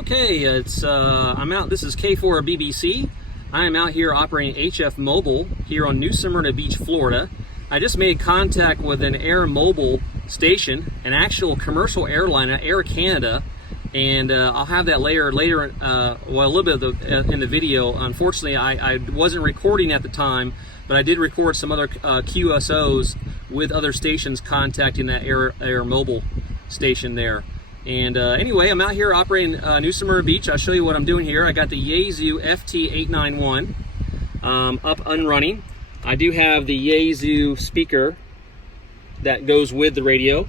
Okay, I'm out. This is K4 BBC. I am out here operating HF Mobile here on New Symrna Beach, Florida. I just made contact with an Air Mobile station, an actual commercial airline, Air Canada, and I'll have that later, a little bit of in the video. Unfortunately, I wasn't recording at the time, but I did record some other QSOs with other stations contacting that Air Mobile station there. And anyway, I'm out here operating New Symrna Beach. I'll show you what I'm doing here. I got the Yaesu FT-891 up and running. I do have the Yaesu speaker that goes with the radio.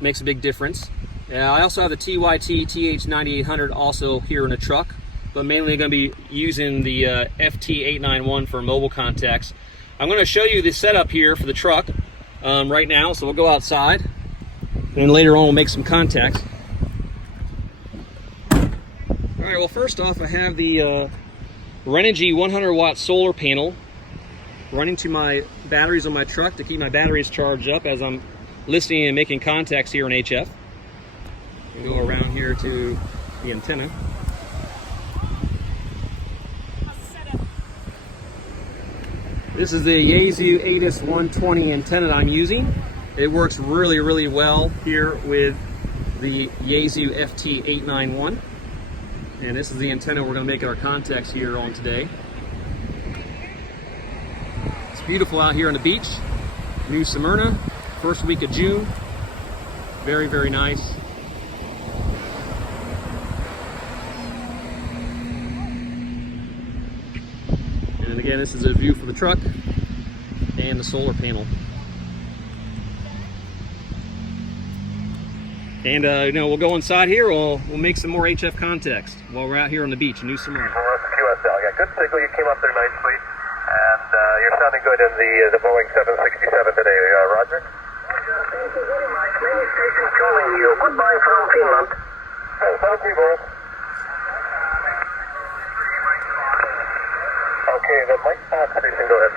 Makes a big difference. I also have the TYT-TH9800 also here in the truck, but mainly going to be using the FT-891 for mobile contacts. I'm going to show you the setup here for the truck right now, so we'll go outside. And later on we'll make some contacts. Alright, well first off I have the Renogy 100 watt solar panel running to my batteries on my truck to keep my batteries charged up as I'm listening and making contacts here in HF. We'll go around here to the antenna. This is the Yaesu ATAS-120 antenna that I'm using. It works really, really well here with the Yaesu FT-891. And this is the antenna we're going to make our contacts here on today. It's beautiful out here on the beach. New Symrna, first week of June. Very, very nice. And then again, this is a view for the truck and the solar panel. And we'll go inside here. We'll make some more HF contacts while we're out here on the beach in New Symrna. QSL, yeah, good signal. You came up there nicely, and you're sounding good in the Boeing 767 today. Roger. Main station calling you. Goodbye from Finland. 7 people. Okay, the mic station. Go ahead.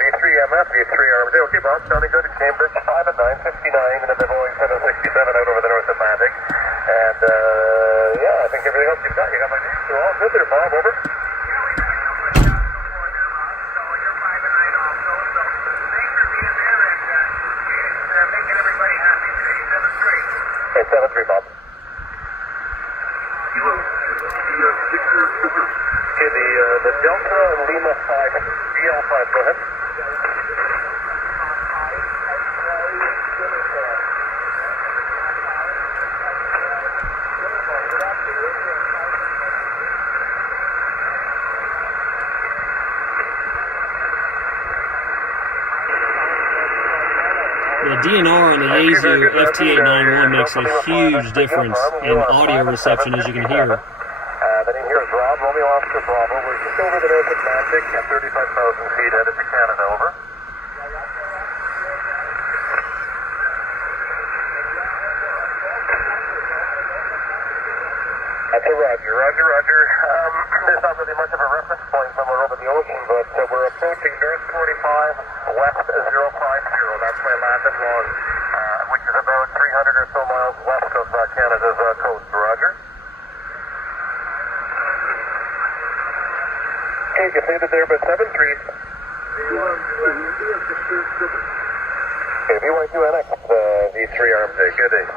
B3MF, B3RMD. Okay, Bob, sounding good in Cambridge, 5 at 9:59, and then the Boeing 767 out over the North Atlantic. And, yeah, I think everything else you've got. You got my name, so all good there, Bob, over. Hey, 7-3, Bob. Okay, the Delta Lima 5, DL5, go ahead. The DNR on the Yaesu FT-891 makes a huge difference in audio reception, as you can hear. The name here is Rob, Romeo Oscar Bravo. We're just over the North Atlantic at 35,000 feet, headed to Canada, over. That's a Roger. There's not really much of a reference point somewhere over the ocean, but we're approaching North 45, West 050. That's my land and long, which is about 300 or so miles west of Canada's coast. Roger. Okay, you can there, but 7-3. Okay, BY2NX, V3RMD. Good day.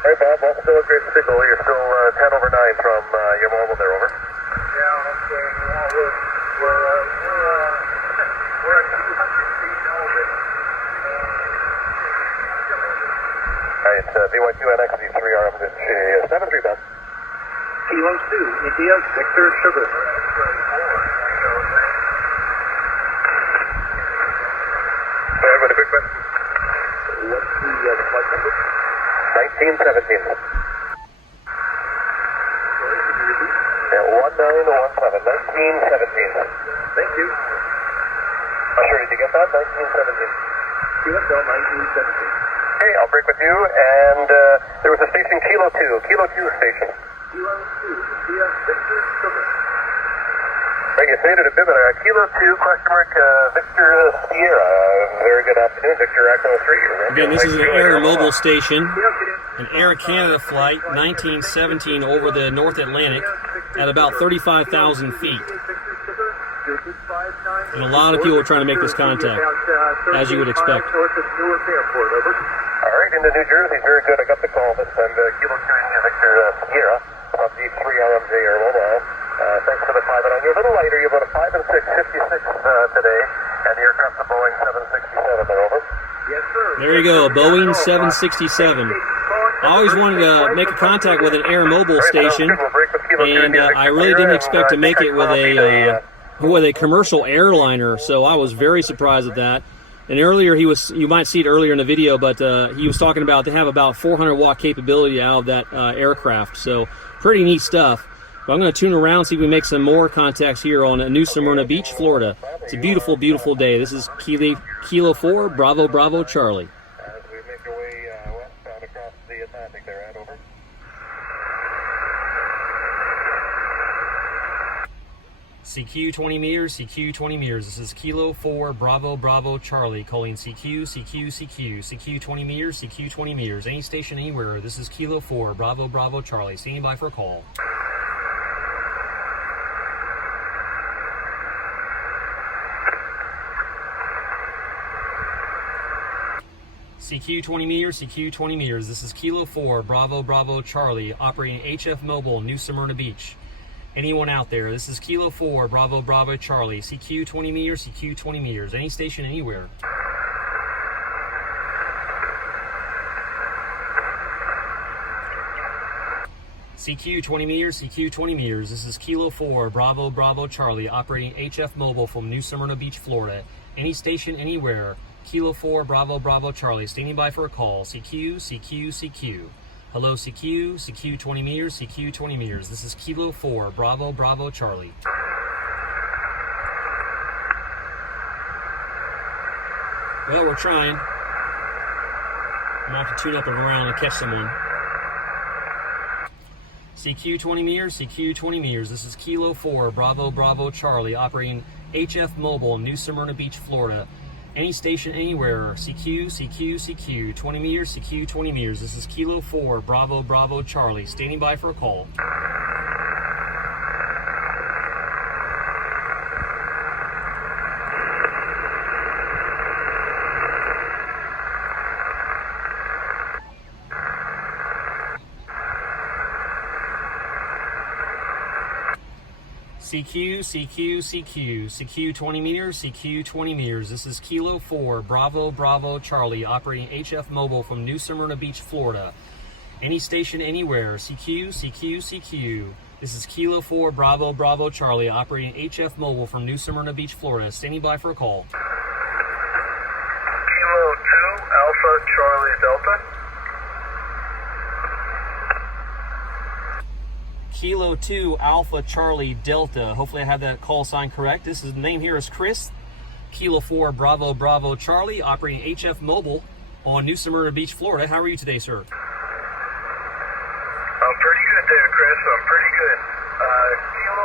Hey, Bob, well, still a great signal. You're still 10 over 9 from your mobile there, over. Yeah, okay. We're at 200 feet elevation. Alright, BY2NX, V3RMD, 7-3, Bob. T12, India, Victor, Sugar. With a big question. What's the flight number? 1917. Sorry, can you repeat? Yeah, 1917. 1917. Thank you. I'm sure, did you get that? 1917. QSL 1917. Okay, I'll break with you. And there was a station Kilo 2 station. Kilo 2, via Victor Sugar. Right, you stated a bit, but Kilo 2, question mark, Victor Sierra. Very good afternoon, Victor Echo 3. Again, this is an Air Mobile station, an Air Canada flight, 1917 over the North Atlantic at about 35,000 feet. And a lot of people are trying to make this contact, as you would expect. All right, into New Jersey, very good. I got the call this time. Kilo 2 India Victor Sierra, about the 3 RMJ Air Mobile. Thanks for the 5. And on your little lighter, you're about a 5 and 6, 56 today, and the aircraft's a Boeing 767. Over. Yes, sir. There you go, Boeing 767. I always wanted to make a contact with an Air Mobile station, and I really didn't expect to make it with a commercial airliner, so I was very surprised at that. And earlier you might see it earlier in the video, but he was talking about they have about 400 watt capability out of that aircraft, so pretty neat stuff. But I'm going to tune around, see if we make some more contacts here on New Symrna Beach, Florida. It's a beautiful, beautiful day. This is Kilo 4, Bravo, Bravo, Charlie. As we make our way westbound across the Atlantic there, and over. CQ 20 meters, CQ 20 meters. This is Kilo 4, Bravo, Bravo, Charlie, calling CQ, CQ, CQ, CQ 20 meters, CQ 20 meters. Any station, anywhere. This is Kilo 4, Bravo, Bravo, Charlie. Standing by for a call. CQ 20 meters, CQ 20 meters. This is Kilo 4, Bravo, Bravo, Charlie, operating HF Mobile, New Symrna Beach. Anyone out there, this is Kilo 4, Bravo, Bravo, Charlie, CQ 20 meters, CQ 20 meters. Any station, anywhere. CQ 20 meters, CQ 20 meters. This is Kilo 4, Bravo, Bravo, Charlie, operating HF Mobile from New Symrna Beach, Florida. Any station, anywhere. Kilo 4, Bravo, Bravo, Charlie, standing by for a call. CQ, CQ, CQ. Hello, CQ, CQ 20 meters, CQ 20 meters. This is Kilo 4, Bravo, Bravo, Charlie. Well, we're trying. I'm going to have to tune up around and catch someone. CQ 20 meters, CQ 20 meters. This is Kilo 4, Bravo, Bravo, Charlie, operating HF Mobile, New Symrna Beach, Florida. Any station, anywhere. CQ, CQ, CQ, 20 meters, CQ 20 meters. This is Kilo 4, Bravo, Bravo, Charlie, standing by for a call. CQ, CQ, CQ, CQ 20 meters, CQ 20 meters. This is Kilo 4, Bravo, Bravo, Charlie, operating HF Mobile from New Symrna Beach, Florida. Any station, anywhere. CQ, CQ, CQ. This is Kilo 4, Bravo, Bravo, Charlie, operating HF Mobile from New Symrna Beach, Florida. Standing by for a call. Kilo 2, Alpha, Charlie, Delta. Kilo 2, Alpha, Charlie, Delta. Hopefully I have that call sign correct. This is the name here is Chris. Kilo 4, Bravo, Bravo, Charlie, operating HF Mobile on New Symrna Beach, Florida. How are you today, sir? I'm pretty good there, Chris. I'm pretty good. Kilo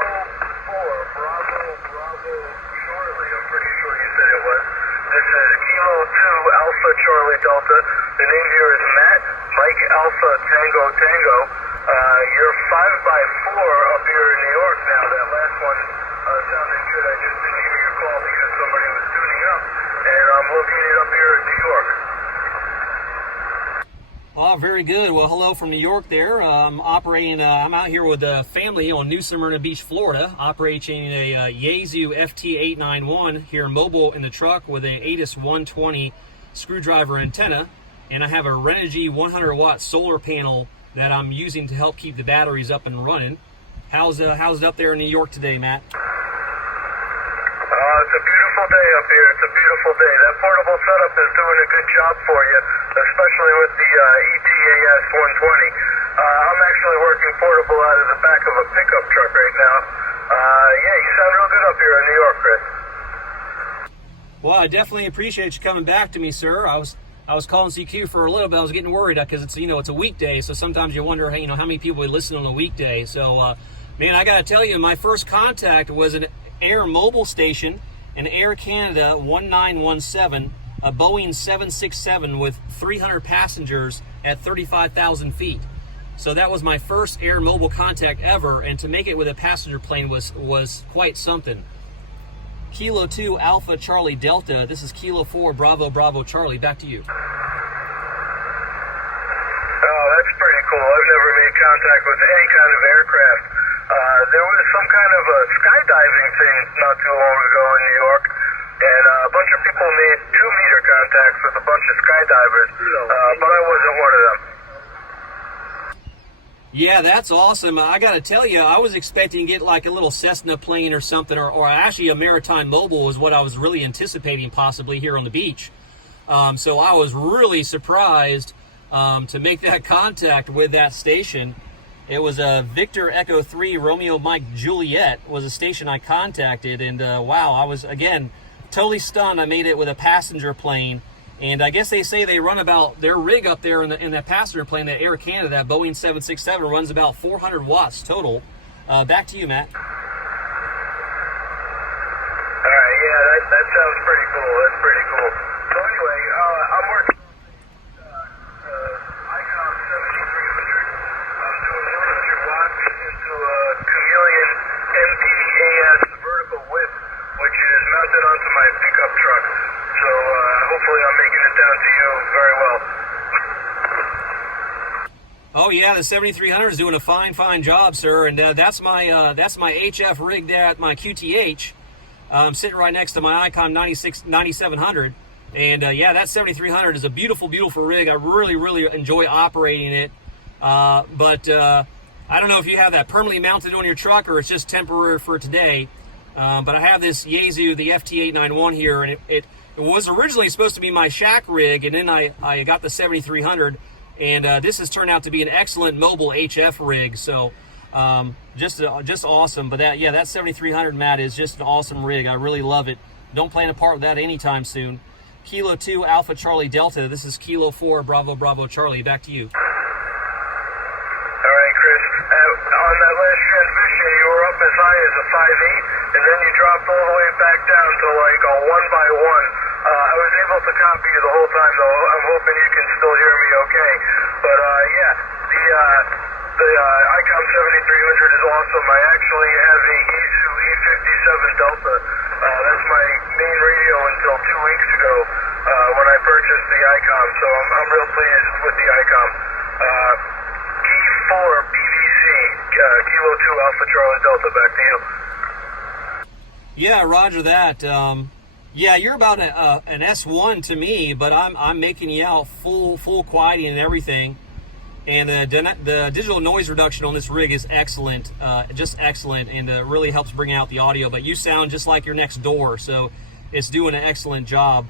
4, Bravo, Bravo, Charlie. I'm pretty sure you said it was. This is Kilo 2, Alpha, Charlie, Delta. The name here is Matt, Mike, Alpha, Tango, Tango. You're 5x4 up here in New York now. That last one sounded good. I just didn't hear your call because somebody was tuning up. And I'm located up here in New York. Well, very good. Well, hello from New York there. I'm out here with a family on New Symrna Beach, Florida, operating a Yaesu FT-891 here mobile in the truck with an ATAS-120 screwdriver antenna. And I have a Renogy 100 watt solar panel that I'm using to help keep the batteries up and running. How's it up there in New York today, Matt? It's a beautiful day up here. It's a beautiful day. That portable setup is doing a good job for you, especially with the ATAS-120. I'm actually working portable out of the back of a pickup truck right now. Yeah, you sound real good up here in New York, Chris. Well, I definitely appreciate you coming back to me, sir. I was I was calling CQ for a little bit. I was getting worried because it's, you know, it's a weekday, so sometimes you wonder, hey, you know, how many people would listen on a weekday. So, man, I got to tell you, my first contact was an Air Mobile station, an Air Canada 1917, a Boeing 767 with 300 passengers at 35,000 feet. So that was my first Air Mobile contact ever, and to make it with a passenger plane was quite something. Kilo 2 Alpha Charlie Delta, this is Kilo 4 Bravo Bravo Charlie, back to you. Oh, that's pretty cool. I've never made contact with any kind of aircraft. There was some kind of a skydiving thing not too long ago in New York, and a bunch of people made 2-meter contacts with a bunch of skydivers, but I wasn't one of them. Yeah, that's awesome. I got to tell you, I was expecting to get like a little Cessna plane or something, or actually a maritime mobile is what I was really anticipating possibly here on the beach. So I was really surprised to make that contact with that station. It was a Victor Echo 3 Romeo Mike Juliet was a station I contacted, and wow, I was, again, totally stunned. I made it with a passenger plane. And I guess they say they run about, their rig up there in that passenger plane, that Air Canada, that Boeing 767, runs about 400 watts total. Back to you, Matt. All right, yeah, that sounds pretty cool. That's pretty cool. So anyway, I'm working on ICOM 7300. I'm doing 100 watts into a chameleon MPAS vertical whip, which is mounted onto my pickup truck. So hopefully I'm making it down to you very well. Oh yeah, the 7300 is doing a fine job, sir. And that's my HF rigged at my QTH. I'm sitting right next to my ICOM 9700. And yeah, that 7300 is a beautiful rig. I really enjoy operating it. But I don't know if you have that permanently mounted on your truck or it's just temporary for today. But I have this Yaesu, the FT-891 here, and it was originally supposed to be my shack rig, and then I got the 7300, and this has turned out to be an excellent mobile HF rig. So just awesome. But that 7300, Matt, is just an awesome rig. I really love it. Don't plan to part with that anytime soon. Kilo 2 Alpha Charlie Delta. This is Kilo 4 Bravo Bravo Charlie. Back to you. All right, Chris. On that last transmission, you were up as high as a 5.8, and then you dropped all the way back down to like a 1x1. I was able to copy you the whole time, though. I'm hoping you can still hear me okay. But yeah, the ICOM 7300 is awesome. I actually have a Yaesu E57 Delta. That's my main radio until 2 weeks ago when I purchased the ICOM. So I'm real pleased with the ICOM. Key 4 BBC, Kilo 2 Alpha Charlie Delta. Back to you. Yeah, roger that. Yeah, you're about an S1 to me, but I'm making you out full quieting and everything. And the digital noise reduction on this rig is excellent, just excellent, and really helps bring out the audio. But you sound just like your next door, so it's doing an excellent job.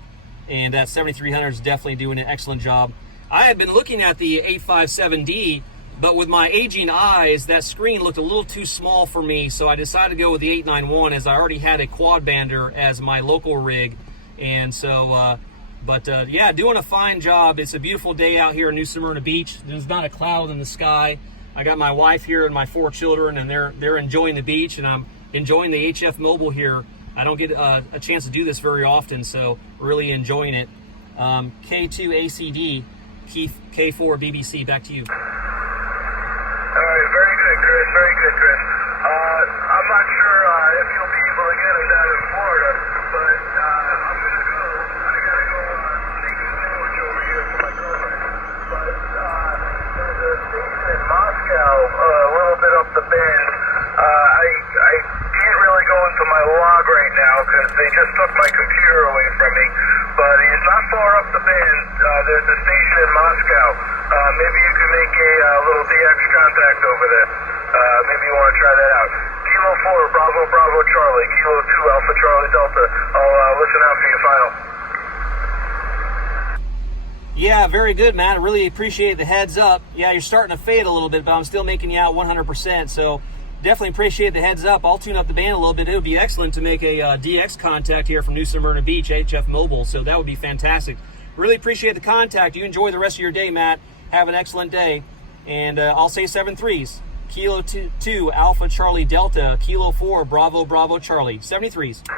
And that 7300 is definitely doing an excellent job. I had been looking at the 857D, but with my aging eyes, that screen looked a little too small for me, so I decided to go with the 891 as I already had a quad bander as my local rig. And so, yeah, doing a fine job. It's a beautiful day out here in New Symrna Beach. There's not a cloud in the sky. I got my wife here and my 4 children, and they're enjoying the beach, and I'm enjoying the HF Mobile here. I don't get a chance to do this very often, so really enjoying it. K2 ACD, K4 BBC, back to you. All right, very good, Chris. Very good, Chris. I'm not sure if you'll be able to get him down in Florida, but I'm gonna go. I gotta go make a sandwich over here for my girlfriend. But there's a station in Moscow, a little bit up the bend. I can't really go into my log right now because they just took my computer away from me. But it's not far up the bend. There's a station in Moscow. Maybe you could make a little DX contact over there. Maybe you want to try that out. Kilo 4 Bravo Bravo Charlie, Kilo 2 Alpha Charlie Delta. I'll listen out for your final. Yeah, very good, Matt. I really appreciate the heads up. Yeah, you're starting to fade a little bit, but I'm still making you out 100%. So Definitely appreciate the heads up. I'll tune up the band a little bit. It would be excellent to make a DX contact here from New Symrna Beach, HF Mobile. So that would be fantastic. Really appreciate the contact. You enjoy the rest of your day, Matt. Have an excellent day. And I'll say 73s. Kilo 2 Alpha Charlie Delta, Kilo 4 Bravo Bravo Charlie. 73s. All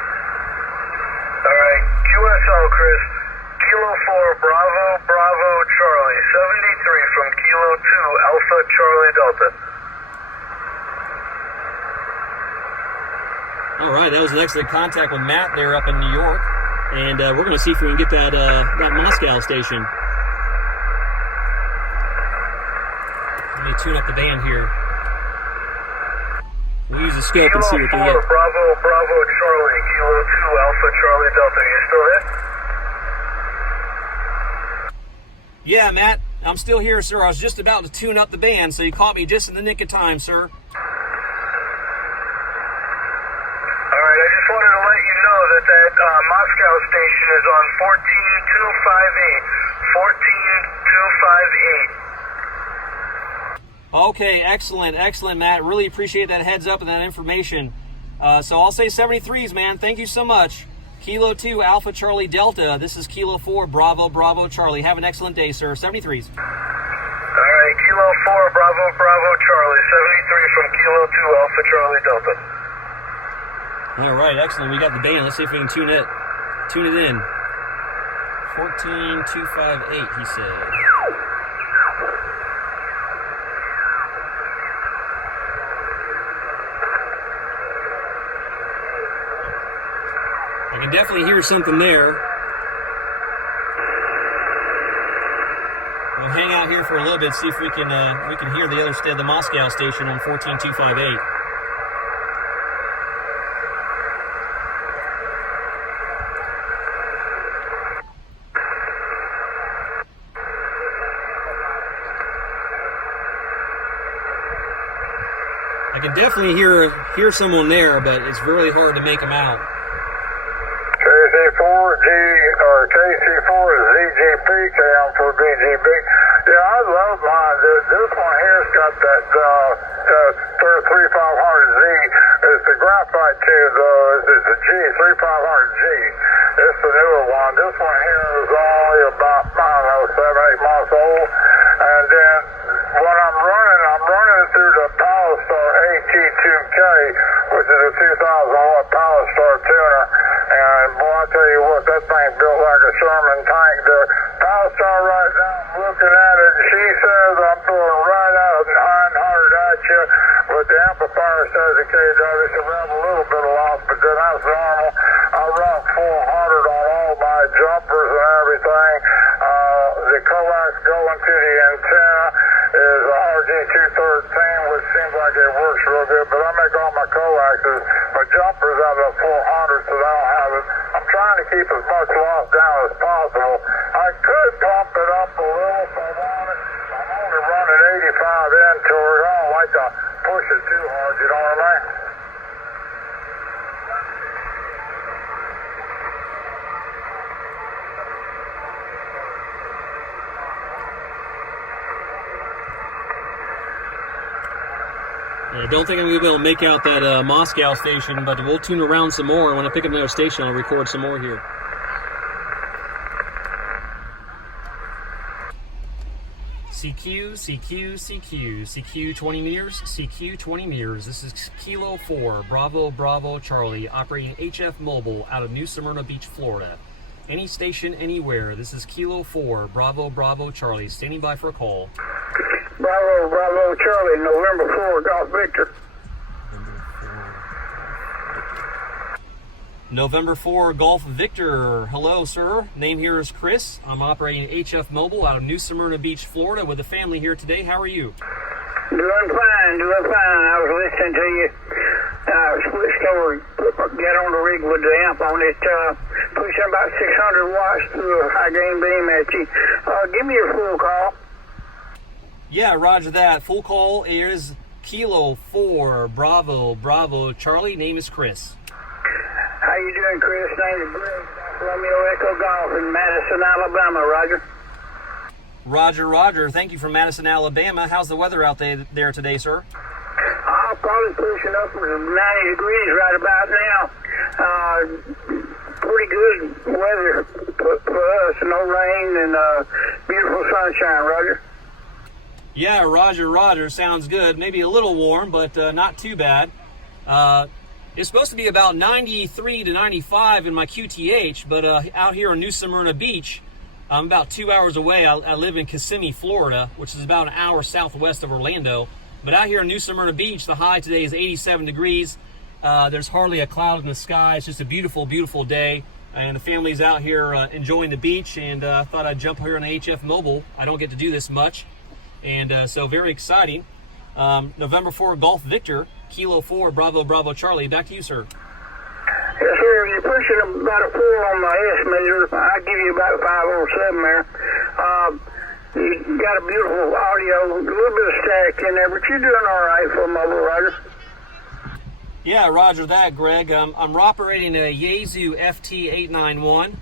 right, QSL, Chris. Kilo 4 Bravo Bravo Charlie. 73 from Kilo 2 Alpha Charlie Delta. All right, that was an excellent contact with Matt there up in New York. And we're going to see if we can get that Moscow station. Let me tune up the band here. We'll use the scope and see what we can get. Kilo 4 Bravo Bravo Charlie, Kilo 2 Alpha Charlie Delta. You still there? Yeah, Matt, I'm still here, sir. I was just about to tune up the band, so you caught me just in the nick of time, sir. All right, I just wanted to let you know that Moscow station is on 14258. 14258. Okay, excellent, Matt. Really appreciate that heads up and that information. So I'll say 73s, man. Thank you so much. Kilo 2 Alpha Charlie Delta. This is Kilo 4 Bravo Bravo Charlie. Have an excellent day, sir. 73s. All right, Kilo 4 Bravo Bravo Charlie. 73 from Kilo 2 Alpha Charlie Delta. All right, excellent. We got the band. Let's see if we can tune it in. 14258, he said. I can definitely hear something there. We'll hang out here for a little bit, see if we can hear the other the Moscow station on 14258. I can definitely hear someone there, but it's really hard to make them out. KC4 is ZGP, KM for BGB. Yeah, I love mine. This one here's got that 3500Z. It's the graphite tube, though. It's a G, 3500G. It's the newer one. This one here is only about, I don't know, 7, 8 months old. And then when I'm running through the PowerStar AT-2K, which is a 2,000-watt PowerStar tuner. And boy, I tell you what, that thing built like a Sherman tank. The PowerStar right now, I'm looking at it, and she says I'm throwing right out 900 at you, but the amplifier says the KW should have a little bit of loss, but then that's normal. I run 400 on all my jumpers and everything. The coax going to the antenna is a RG213, which seems like it works real good, but I make all my coaxes, my jumpers out of 400, so I don't have it. I'm trying to keep as much loss down as possible. I could pump it up a little if I wanted. I'm only running 85 into it. I don't like to push it too hard, you know what I mean? I don't think I'm going to be able to make out that Moscow station, but we'll tune around some more. When I pick up another station, I'll record some more here. CQ 20 meters, CQ 20 meters. This is Kilo 4 Bravo Bravo Charlie, operating HF Mobile out of New Symrna Beach, Florida. Any station, anywhere. This is Kilo 4 Bravo Bravo Charlie, standing by for a call. Bravo, Bravo, Charlie, November 4, Golf Victor. November 4, Golf Victor. Hello, sir. Name here is Chris. I'm operating HF Mobile out of New Symrna Beach, Florida with the family here today. How are you? Doing fine. I was listening to you. Switched over, get on the rig with the amp on it, pushing about 600 watts through a high gain beam at you. Give me your full call. Yeah, roger that. Full call is Kilo 4 Bravo Bravo Charlie. Name is Chris. How you doing, Chris? Name is Greg. Romeo Echo Golf in Madison, Alabama. Roger. Roger. Thank you from Madison, Alabama. How's the weather out there today, sir? probably pushing upwards of 90 degrees right about now. Pretty good weather for us. No rain and beautiful sunshine, Roger. Yeah, Roger. Sounds good. Maybe a little warm, but not too bad. It's supposed to be about 93 to 95 in my QTH, but out here on New Symrna Beach, I'm about 2 hours away. I live in Kissimmee, Florida, which is about an hour southwest of Orlando. But out here on New Symrna Beach, the high today is 87 degrees. There's hardly a cloud in the sky. It's just a beautiful, beautiful day. And the family's out here enjoying the beach, and I thought I'd jump here on HF Mobile. I don't get to do this much. And so very exciting. November 4 Golf Victor, Kilo 4 Bravo Bravo Charlie. Back to you, sir. Yes, sir. You're pushing about a 4 on my estimator. I give you about 507 there. You got a beautiful audio, a little bit of static in there, but you're doing all right for a mobile, Roger. Yeah, Roger that, Greg. I'm operating a Yaesu FT-891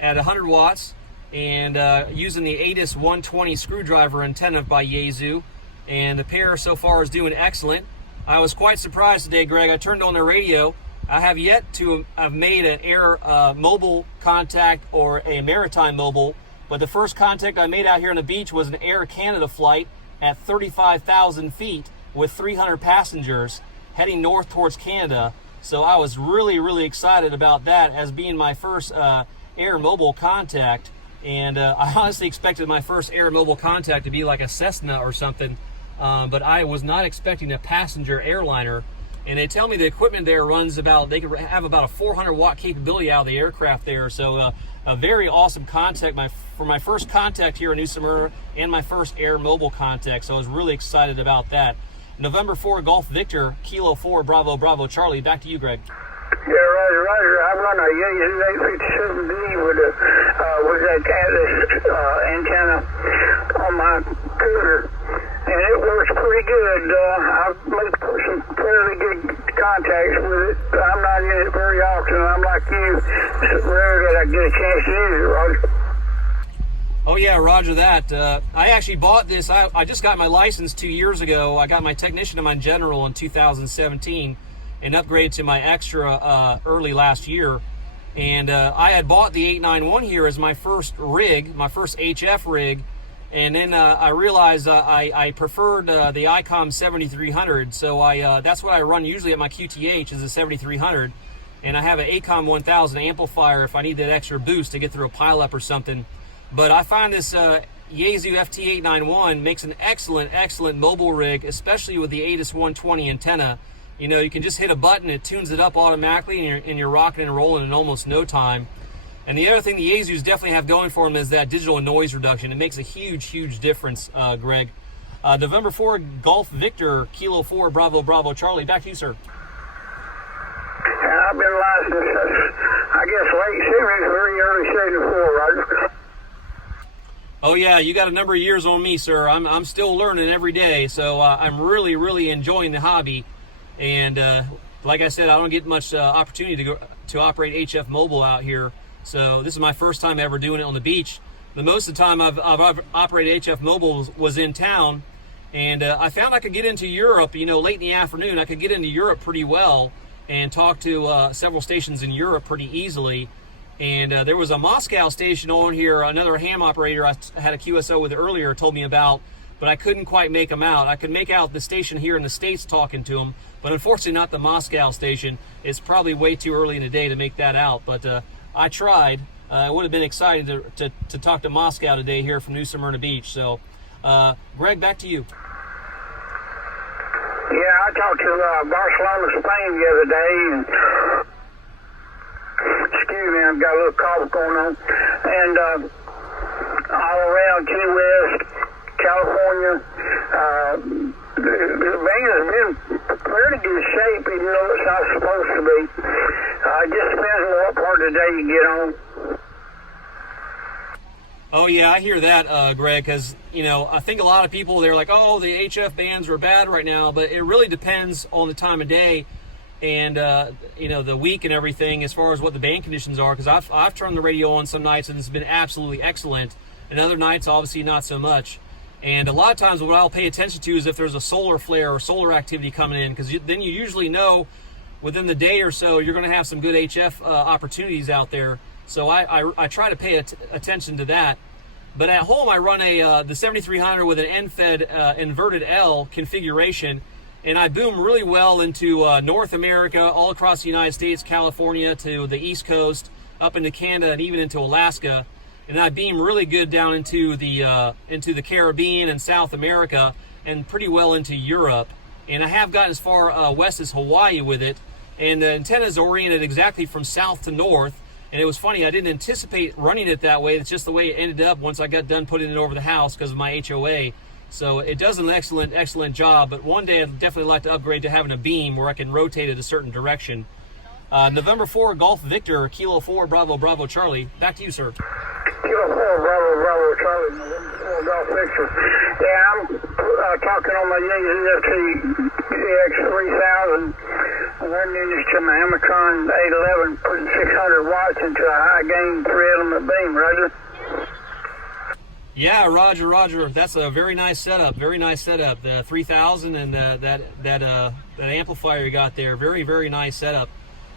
at 100 watts and using the ATAS-120 screwdriver antenna by Yaesu. And the pair so far is doing excellent. I was quite surprised today, Greg. I turned on the radio. I have yet to have made an air mobile contact or a maritime mobile, but the first contact I made out here on the beach was an Air Canada flight at 35,000 feet with 300 passengers heading north towards Canada. So I was really, really excited about that as being my first air mobile contact. And I honestly expected my first air mobile contact to be like a Cessna or something, but I was not expecting a passenger airliner. And they tell me the equipment there runs about, they can have about a 400 watt capability out of the aircraft there. So a very awesome contact for my first contact here in New Symrna and my first air mobile contact. So I was really excited about that. November 4 Golf Victor, Kilo 4 Bravo Bravo Charlie. Back to you, Greg. Yeah, Roger. I run a Yaesu 857D with that ATAS antenna on my computer, and it works pretty good. I've made some fairly good contacts with it, but I'm not in it very often. I'm like you, it's rare that I get a chance to use it, Roger. Oh yeah, Roger that. I actually bought this. I just got my license 2 years ago. I got my technician in my general in 2017 and upgraded to my extra early last year. And I had bought the 891 here as my first rig, my first HF rig. And then I realized I preferred the ICOM 7300. So that's what I run usually at my QTH is a 7300. And I have an ACOM 1000 amplifier if I need that extra boost to get through a pileup or something. But I find this Yaesu FT-891 makes an excellent mobile rig, especially with the ATAS-120 antenna. You know, you can just hit a button, it tunes it up automatically, and you're rocking and rolling in almost no time. And the other thing the Yaesus definitely have going for them is that digital noise reduction. It makes a huge difference, Greg. November 4 Golf Victor, Kilo 4 Bravo Bravo Charlie. Back to you, sir. I've been licensed, I guess, late 70s, very early 74, Roger. Oh yeah, you got a number of years on me, sir. I'm still learning every day, so I'm really enjoying the hobby. And like I said, I don't get much opportunity to operate HF Mobile out here. So this is my first time ever doing it on the beach. The most of the time I've operated HF Mobile was in town, and I found I could get into Europe. You know, late in the afternoon, I could get into Europe pretty well and talk to several stations in Europe pretty easily. And there was a Moscow station on here, another ham operator I had a QSO with earlier told me about, but I couldn't quite make them out. I could make out the station here in the States talking to them, but unfortunately not the Moscow station. It's probably way too early in the day to make that out, but I tried. It would have been exciting to talk to Moscow today here from New Symrna Beach. So, Greg, back to you. Yeah, I talked to Barcelona, Spain the other day, and excuse me, I've got a little cough going on. And all around Key West, California, the band has been pretty good shape, even though it's not supposed to be. It just depends on what part of the day you get on. Oh yeah, I hear that, Greg, because, you know, I think a lot of people, they're like, oh, the HF bands are bad right now, but it really depends on the time of day and you know, the week and everything as far as what the band conditions are, because I've turned the radio on some nights and it's been absolutely excellent, and other nights obviously not so much. And a lot of times what I'll pay attention to is if there's a solar flare or solar activity coming in, because then you usually know within the day or so you're going to have some good HF opportunities out there. So I try to pay attention to that. But at home I run the 7300 with an end-fed inverted L configuration, and I boom really well into North America, all across the United States, California to the East Coast, up into Canada, and even into Alaska. And I beam really good down into the Caribbean and South America, and pretty well into Europe. And I have gotten as far west as Hawaii with it. And the antenna is oriented exactly from south to north. And it was funny, I didn't anticipate running it that way. It's just the way it ended up once I got done putting it over the house because of my HOA. So it does an excellent job. But one day I'd definitely like to upgrade to having a beam where I can rotate it a certain direction. November 4, Golf Victor, Kilo 4, Bravo, Bravo, Charlie. Back to you, sir. Kilo 4, Bravo, Bravo, Charlie, November 4, Golf Victor. Yeah, I'm talking on my Yaesu FT-891 and running to my Amazon 811, putting 600 watts into a high gain 3-element beam, Roger. Yeah, Roger. That's a very nice setup. The 3000 and that amplifier you got there. Very, very nice setup.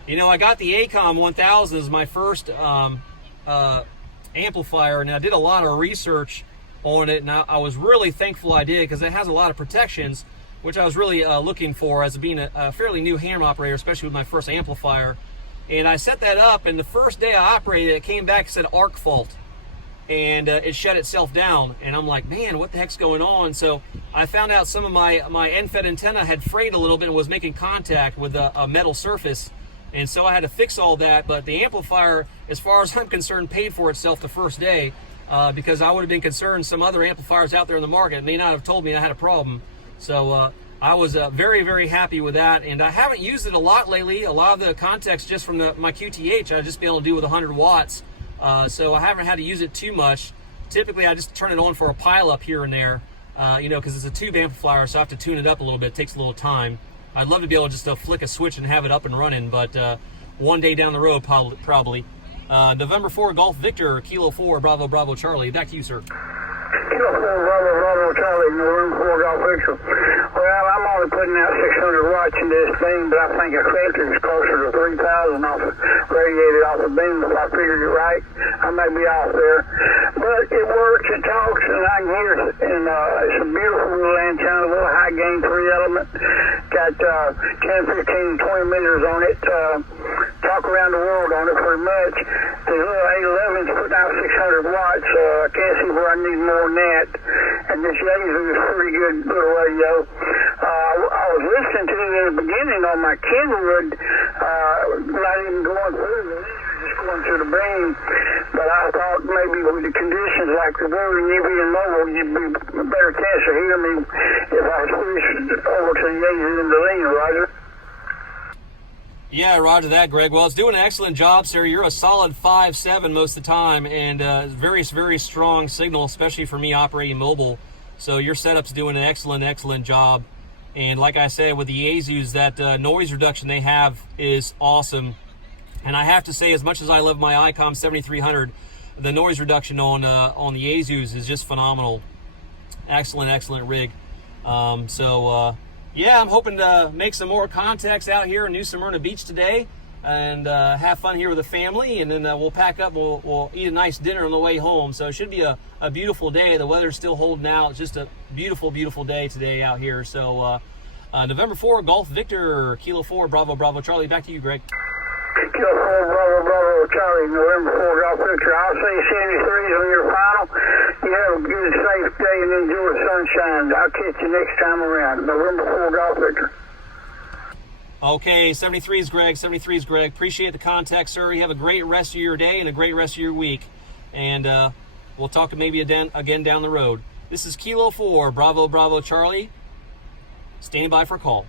You know, I got the ACOM 1000 as my first amplifier, and I did a lot of research on it, and I was really thankful I did because it has a lot of protections, which I was really looking for as being a fairly new ham operator, especially with my first amplifier. And I set that up, and the first day I operated, it came back and said arc fault, and it shut itself down. And I'm like, man, what the heck's going on? So I found out some of my end-fed antenna had frayed a little bit and was making contact with a metal surface. And so I had to fix all that, but the amplifier, as far as I'm concerned, paid for itself the first day because I would have been concerned some other amplifiers out there in the market may not have told me I had a problem. So I was very, very happy with that, and I haven't used it a lot lately. A lot of the contacts just from my QTH I've just been able to do with 100 watts, so I haven't had to use it too much. Typically I just turn it on for a pile-up here and there, you know, because it's a tube amplifier, so I have to tune it up a little bit. It takes a little time. I'd love to be able to just flick a switch and have it up and running, but one day down the road, probably. November 4, Golf Victor, Kilo 4, Bravo, Bravo, Charlie. Back to you, sir. Kilo 4, Bravo, Bravo, Charlie, November 4, Golf Victor. Well, I'm only putting out 600 watts in this beam, but I think acceptance is closer to 3,000 radiated off the beam. If I figured it right, I may be off there. But it works, it talks, and I can hear it. And it's a beautiful little antenna, a little high gain 3-element. Got 10, 15, 20 meters on it. Talk around the world on it pretty much. The little 811's putting out 600 watts. I can't see where I need more than that. And this Yaesu is pretty good little radio. I was listening to it in the beginning on my Kenwood, not even going through the just going through the beam. But I thought maybe with the conditions like the weather and you being mobile, you'd be a better chance of hearing me if I switched over to the Yaesu in the lean, Roger. Yeah, roger that, Greg. Well, it's doing an excellent job, sir. You're a solid 5.7 most of the time, and very, very strong signal, especially for me operating mobile. So your setup's doing an excellent job. And like I said, with the Yaesus, that noise reduction they have is awesome. And I have to say, as much as I love my ICOM 7300, the noise reduction on the Yaesus is just phenomenal. Excellent rig. Yeah, I'm hoping to make some more contacts out here in New Symrna Beach today and have fun here with the family, and then we'll pack up, we'll eat a nice dinner on the way home. So it should be a beautiful day. The weather's still holding out. It's just a beautiful day today out here. So November 4, Golf Victor, Kilo 4, Bravo, Bravo, Charlie. Back to you, Greg. Kilo 4, Bravo, Bravo, Charlie, November 4, Golf Victor. I'll say 73s on your final. You have a good, safe day and enjoy the sunshine. I'll catch you next time around. November 4, Golf Victor. Okay, 73s, Greg. 73s, Greg. Appreciate the contact, sir. You have a great rest of your day and a great rest of your week. And we'll talk maybe again down the road. This is Kilo 4, Bravo, Bravo, Charlie. Standing by for a call.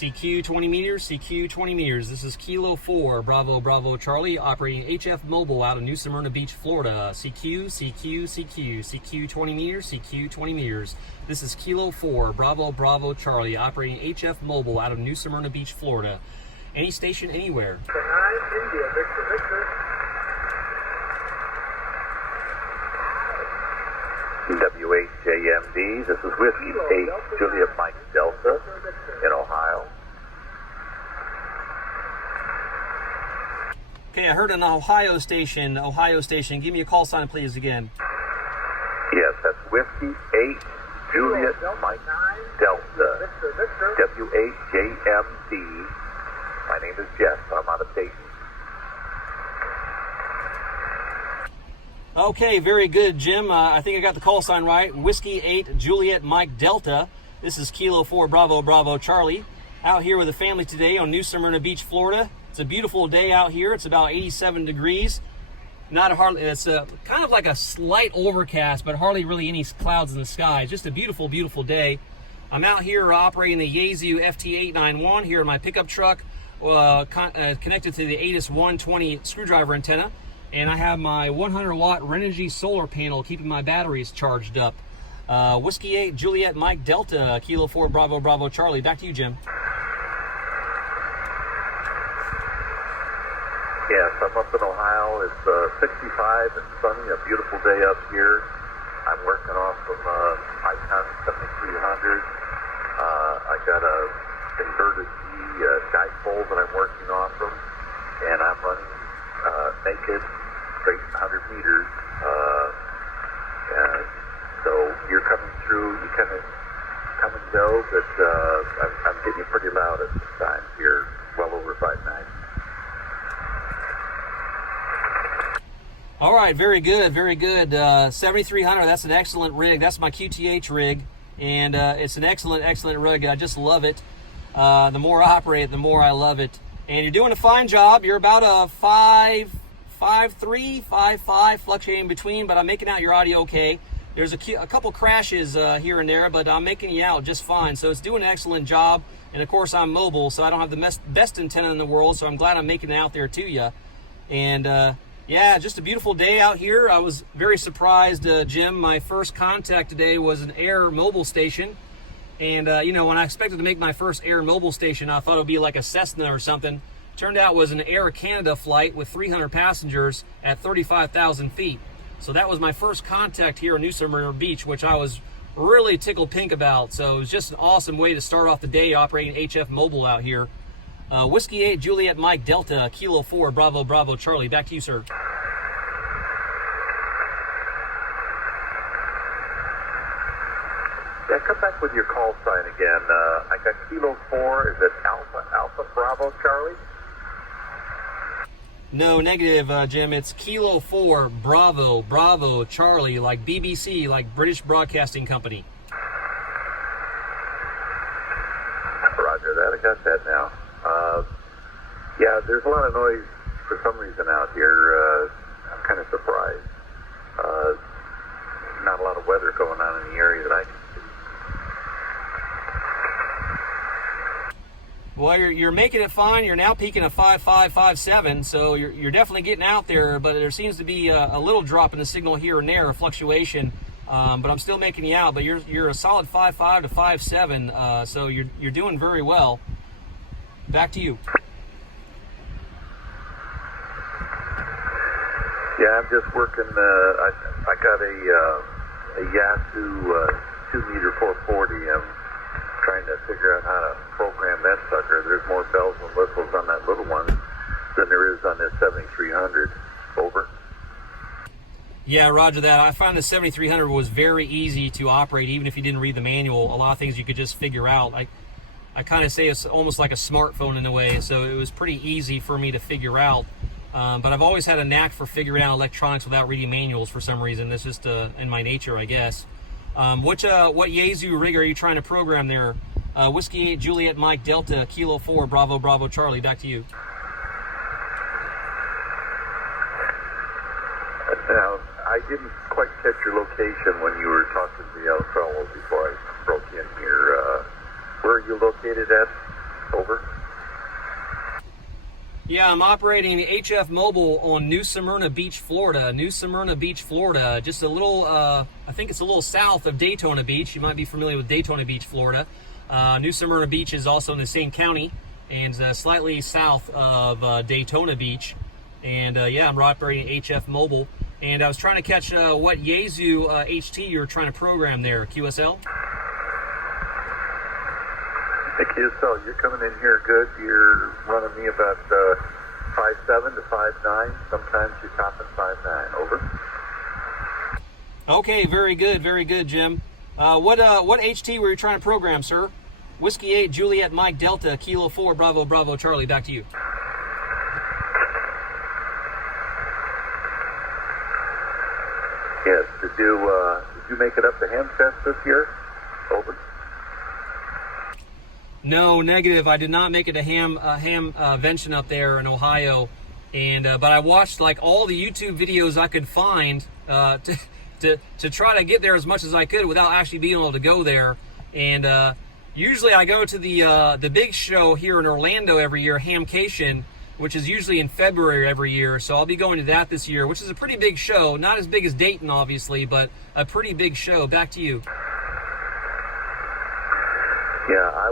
CQ 20 meters, CQ 20 meters. This is Kilo 4, Bravo, Bravo, Charlie, operating HF Mobile out of New Symrna Beach, Florida. CQ, CQ, CQ, CQ 20 meters, CQ 20 meters. This is Kilo 4, Bravo, Bravo, Charlie, operating HF Mobile out of New Symrna Beach, Florida. Any station, anywhere. 9, India, Victor, Victor. WHJMD, this is Whiskey 8, Juliet Mike Delta in Ohio. Okay, I heard an Ohio station. Ohio station. Give me a call sign, please, again. Yes, that's Whiskey 8, Juliet Mike Delta, WHJMD. My name is Jeff. I'm out of station. Okay, very good, Jim. I think I got the call sign right. Whiskey 8, Juliet Mike Delta. This is Kilo 4, Bravo, Bravo, Charlie. Out here with the family today on New Symrna Beach, Florida. It's a beautiful day out here. It's about 87 degrees. It's kind of like a slight overcast, but hardly really any clouds in the sky. It's just a beautiful, beautiful day. I'm out here operating the Yaesu FT-891 here in my pickup truck, connected to the ATAS-120 screwdriver antenna. And I have my 100 watt Renogy solar panel keeping my batteries charged up. Whiskey 8, Juliet Mike Delta, Kilo 4, Bravo, Bravo, Charlie. Back to you, Jim. Yes, I'm up in Ohio. It's 65 and sunny, a beautiful day up here. I'm working off from Icon 7300. I got a inverted G dipole that I'm working off from, and I'm running naked, straight 100 meters. And so you're coming through, you kind of come and go, but I'm getting you pretty loud at this time here, well over 5.9. All right, very good, very good. 7300, that's an excellent rig. That's my QTH rig, and it's an excellent, excellent rig. I just love it. The more I operate it, the more I love it. And you're doing a fine job. You're about a 5.3, 5.5, fluctuating between, but I'm making out your audio okay. There's a couple crashes here and there, but I'm making you out just fine. So it's doing an excellent job. And of course, I'm mobile, so I don't have the best antenna in the world, so I'm glad I'm making it out there to you. And yeah, just a beautiful day out here. I was very surprised, Jim. My first contact today was an Air mobile station. And, you know, when I expected to make my first Air mobile station, I thought it would be like a Cessna or something. Turned out it was an Air Canada flight with 300 passengers at 35,000 feet. So that was my first contact here in New Symrna Beach, which I was really tickled pink about. So it was just an awesome way to start off the day operating HF Mobile out here. Whiskey 8, Juliet Mike Delta, Kilo 4, Bravo, Bravo, Charlie. Back to you, sir. Yeah, come back with your call sign again. I got Kilo 4. Is it Alpha, Bravo, Charlie? No, negative, Jim. It's Kilo 4, Bravo, Bravo, Charlie, like BBC, like British Broadcasting Company. Roger that. I got that now. Yeah, there's a lot of noise for some reason out here. I'm kind of surprised. Not a lot of weather going on in the area that I can see. Well, you're making it fine. You're now peaking at 5.5, 5.7, so you're definitely getting out there, but there seems to be a little drop in the signal here and there, a fluctuation, but I'm still making you out. But you're a solid 5.5 to 5.7, so you're doing very well. Back to you. Yeah, I'm just working. I got a Yaesu 2-meter 440. I'm trying to figure out how to program that sucker. There's more bells and whistles on that little one than there is on this 7300. Over. Yeah, roger that. I found the 7300 was very easy to operate, even if you didn't read the manual. A lot of things you could just figure out. I kind of say it's almost like a smartphone in a way, so it was pretty easy for me to figure out. But I've always had a knack for figuring out electronics without reading manuals for some reason. That's just in my nature, I guess. What Yaesu rig are you trying to program there? Whiskey 8, Juliet Mike Delta, Kilo 4, Bravo, Bravo, Charlie. Back to you. Now, I didn't quite catch your location when you were talking to the other fellow before I broke in here. Where are you located at? Yeah, I'm operating the HF Mobile on New Symrna Beach, Florida. New Symrna Beach, Florida. Just a little, I think it's a little south of Daytona Beach. You might be familiar with Daytona Beach, Florida. New Symrna Beach is also in the same county and slightly south of Daytona Beach. And yeah, I'm operating HF Mobile. And I was trying to catch what Yaesu HT you're trying to program there, QSL. Hey, QSL, you're coming in here good. You're running me about 5'7" to 5'9". Sometimes you're topping 5'9". Over. Okay, very good, Jim. What HT were you trying to program, sir? Whiskey 8, Juliet, Mike, Delta, Kilo 4, Bravo, Bravo, Charlie. Back to you. Yes. Did you make it up to ham test this year? Over. No, negative. I did not make it to Hamvention up there in Ohio, and but I watched like all the YouTube videos I could find to try to get there as much as I could without actually being able to go there. And usually I go to the big show here in Orlando every year, Hamcation, which is usually in February every year. So I'll be going to that this year, which is a pretty big show. Not as big as Dayton, obviously, but a pretty big show. Back to you. Yeah, I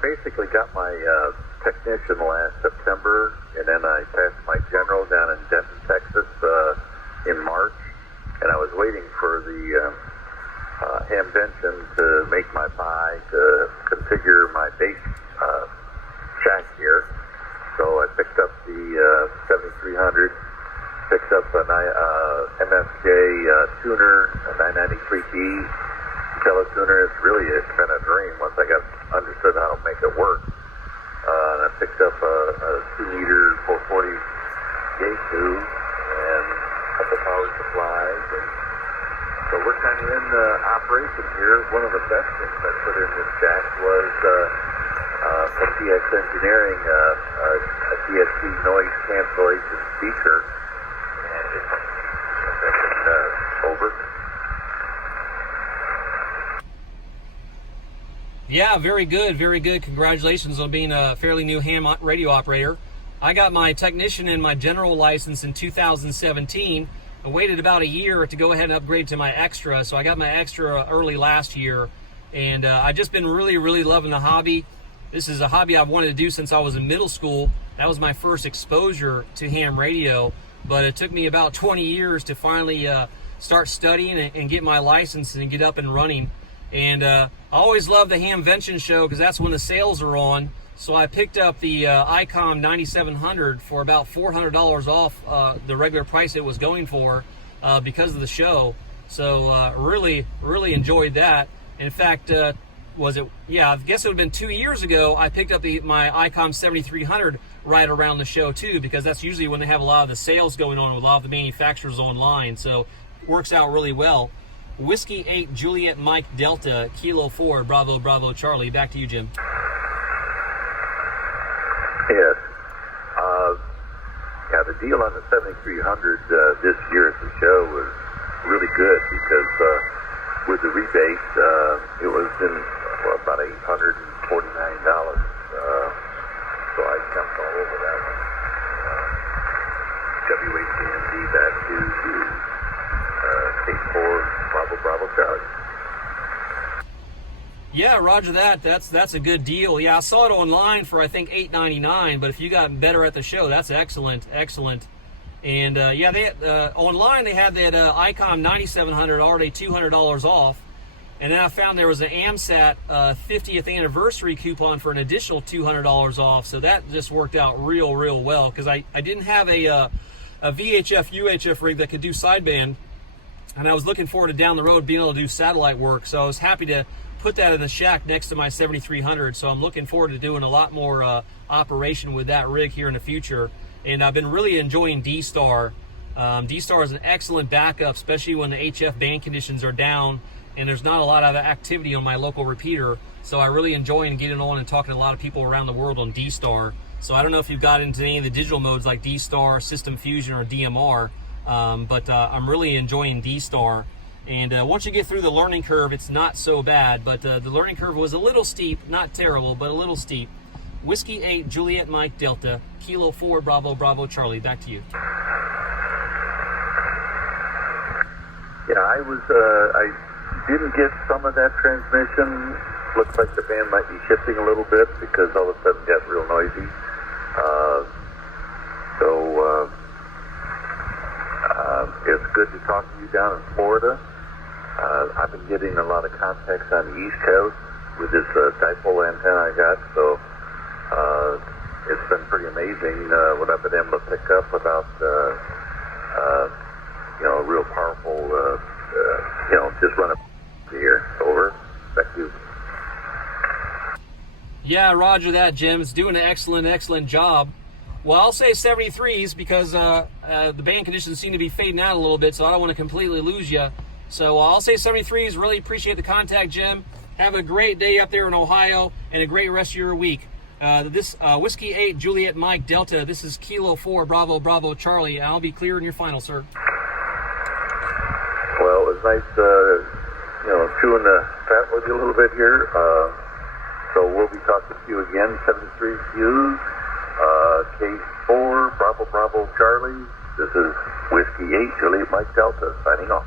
basically got my technician last September, and then I passed my general down in Denton, Texas in March, and I was waiting for the Hamvention to make my buy to configure my base shack here. So I picked up the 7300, picked up an MFJ tuner, a 993D teletuner. It's really a kind of dream once I understood how to make it work. And I picked up a 2-liter 440 Yaesu and a couple power supplies. And so we're kind of in operation here. One of the best things I put in this shack was from DX Engineering, a DSP noise cancellation speaker. And it's over. Yeah, very good, very good. Congratulations on being a fairly new ham radio operator. I got my technician and my general license in 2017. I waited about a year to go ahead and upgrade to my extra, so I got my extra early last year. And I've just been really loving the hobby. This is a hobby I've wanted to do since I was in middle school. That was my first exposure to ham radio, but it took me about 20 years to finally start studying and get my license and get up and running. And I always love the Hamvention show because that's when the sales are on. So I picked up the ICOM 9700 for about $400 off the regular price it was going for because of the show. So really enjoyed that. In fact, I guess it would have been 2 years ago, I picked up my ICOM 7300 right around the show too, because that's usually when they have a lot of the sales going on with a lot of the manufacturers online. So it works out really well. Whiskey 8, Juliet, Mike, Delta, Kilo 4, Bravo, Bravo, Charlie. Back to you, Jim. Yes. Yeah, the deal on the 7300 this year at the show was really good because with the rebate, it was in about $849. So I jumped all over that one. WHCMD back to K4, Bravo, Bravo, Charlie. Yeah, roger that. That's a good deal. Yeah, I saw it online for I think $8.99, but if you got better at the show, that's excellent. And yeah, they online they had that ICOM 9700 already $200 off, and then I found there was an AMSAT 50th anniversary coupon for an additional $200 off. So that just worked out real well because I didn't have a VHF UHF rig that could do sideband. And I was looking forward to down the road being able to do satellite work. So I was happy to put that in the shack next to my 7300. So I'm looking forward to doing a lot more operation with that rig here in the future. And I've been really enjoying D-Star. D-Star is an excellent backup, especially when the HF band conditions are down and there's not a lot of activity on my local repeater. So I really enjoy getting on and talking to a lot of people around the world on D-Star. So I don't know if you've got into any of the digital modes like D-Star, System Fusion, or DMR. But I'm really enjoying D-Star. And once you get through the learning curve, it's not so bad. But the learning curve was a little steep, not terrible, but a little steep. Whiskey 8 Juliet Mike Delta, Kilo 4 Bravo Bravo Charlie. Back to you. Yeah, I didn't get some of that transmission. Looks like the band might be shifting a little bit because all of a sudden it got real noisy. It's good to talk to you down in Florida. I've been getting a lot of contacts on the East Coast with this dipole antenna I got, so it's been pretty amazing what I've been able to pick up without, real powerful, just run up here. Over. Back to you. Yeah, roger that, Jim. It's doing an excellent job. Well, I'll say 73s because the band conditions seem to be fading out a little bit, so I don't want to completely lose you. So I'll say 73s. Really appreciate the contact, Jim. Have a great day up there in Ohio and a great rest of your week. This Whiskey 8 Juliet Mike Delta, this is Kilo 4 Bravo Bravo Charlie. I'll be clear in your final, sir. Well, it was nice, chewing the fat with you a little bit here. So we'll be talking to you again. 73 Hughes, K4 Bravo Bravo Charlie. This is Whiskey 8 Juliet Mike Delta signing off.